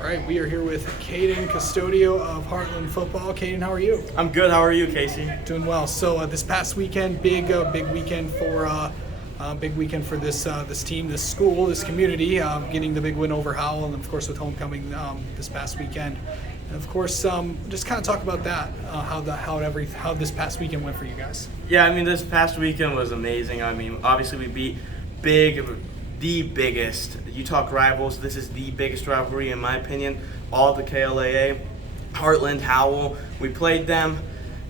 All right, we are here with Kaden, Custodio of Hartland football. Kaden, how are you? I'm good. How are you, Casey? Doing well. So this past weekend, big weekend for this team, this school, this community, getting the big win over Howell, and of course with homecoming this past weekend. And of course, just kind of talk about that, how this past weekend went for you guys. Yeah, I mean, this past weekend was amazing. I mean, obviously we beat the biggest. You talk rivals. This is the biggest rivalry, in my opinion, all of the KLAA. Hartland, Howell. We played them.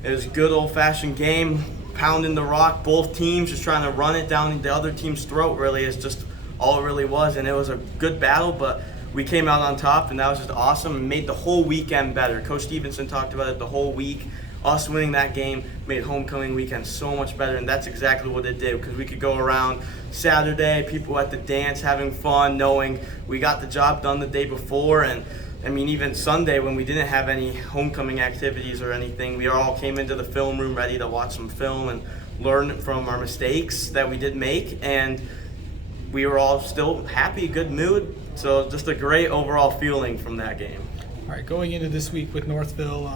It was a good old-fashioned game, pounding the rock. Both teams just trying to run it down the other team's throat. Really, is just all it really was, and it was a good battle. But we came out on top, and that was just awesome. And made the whole weekend better. Coach Stevenson talked about it the whole week. Us winning that game made homecoming weekend so much better, and that's exactly what it did, because we could go around Saturday, people at the dance having fun, knowing we got the job done the day before. And I mean, even Sunday when we didn't have any homecoming activities or anything, we all came into the film room ready to watch some film and learn from our mistakes that we did make, and we were all still happy, good mood. So just a great overall feeling from that game. All right, going into this week with Northville,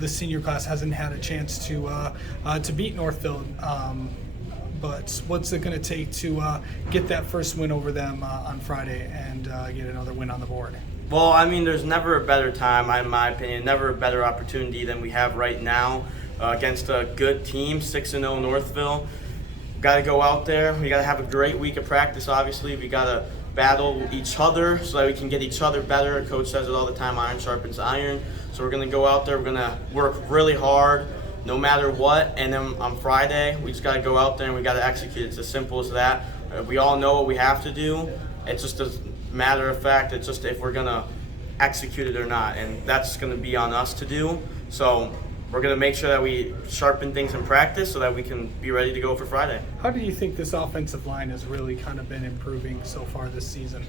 the senior class hasn't had a chance to beat Northville, but what's it going to take to get that first win over them on Friday and get another win on the board? Well, I mean, there's never a better time, in my opinion, never a better opportunity than we have right now against a good team, 6-0 Northville. Got to go out there. We got to have a great week of practice, obviously. We got to battle each other so that we can get each other better. Coach says it all the time, iron sharpens iron. So we're going to go out there, we're going to work really hard no matter what, and then on Friday we just got to go out there and we got to execute. It's as simple as that. We all know what we have to do. It's just a matter of fact, it's just if we're going to execute it or not, and that's going to be on us to do. So we're going to make sure that we sharpen things in practice so that we can be ready to go for Friday. How do you think this offensive line has really kind of been improving so far this season?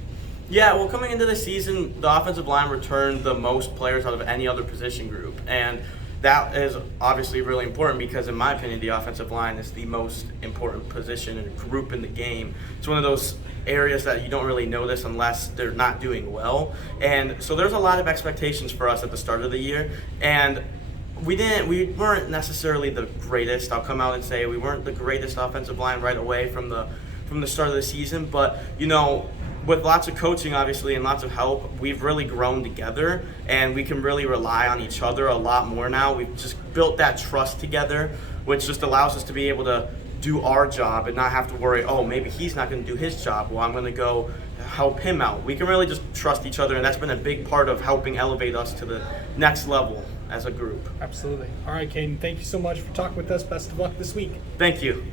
Yeah, well, coming into the season, the offensive line returned the most players out of any other position group. And that is obviously really important because, in my opinion, the offensive line is the most important position and group in the game. It's one of those areas that you don't really notice unless they're not doing well. And so there's a lot of expectations for us at the start of the year. And we weren't necessarily the greatest. I'll come out and say we weren't the greatest offensive line right away from the start of the season. But, you know, with lots of coaching, obviously, and lots of help, we've really grown together, and we can really rely on each other a lot more now. We've just built that trust together, which just allows us to be able to do our job and not have to worry, oh, maybe he's not going to do his job. Well, I'm going to go help him out. We can really just trust each other, and that's been a big part of helping elevate us to the next level as a group. Absolutely. All right, Kaden, thank you so much for talking with us. Best of luck this week. Thank you.